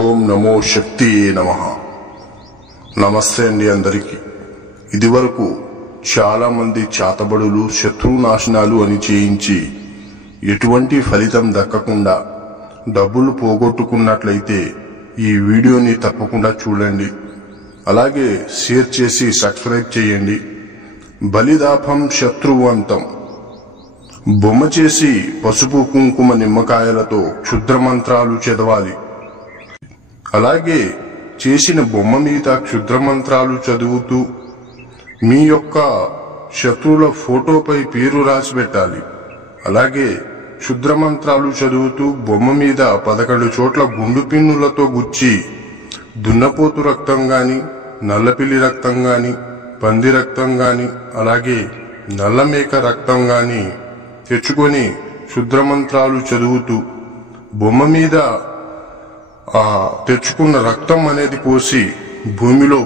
ఓం నమో శక్తి నమః. నమస్తే అండి అందరికీ. ఇదివరకు చాలా మంది చాతబడులు శత్రునాశనాలు అని చేయించి ఎటువంటి ఫలితం దక్కకుండా డబ్బులు పోగొట్టుకున్నట్లయితే ఈ వీడియోని తప్పకుండా చూడండి. అలాగే షేర్ చేసి సబ్స్క్రైబ్ చేయండి. బలిదాపం శత్రువంతం. బొమ్మ చేసి పసుపు కుంకుమ నిమ్మకాయలతో క్షుద్ర మంత్రాలు చదవాలి. అలాగే చేసిన బొమ్మ మీద క్షుద్ర మంత్రాలు చదువుతూ మీ యొక్క శత్రువుల ఫోటోపై పేరు రాసి పెట్టాలి. అలాగే క్షుద్ర మంత్రాలు చదువుతూ బొమ్మ మీద 11 చోట్ల గుండు పిన్నులతో గుచ్చి దున్నపోతు రక్తం గాని, నల్లపిల్లి రక్తం గాని, పంది రక్తం గాని, అలాగే నల్లమేక రక్తం గాని తెచ్చుకొని క్షుద్ర మంత్రాలు చదువుతూ బొమ్మ మీద తెచ్చుకున్న రక్తం అనేది పోసి భూమిలో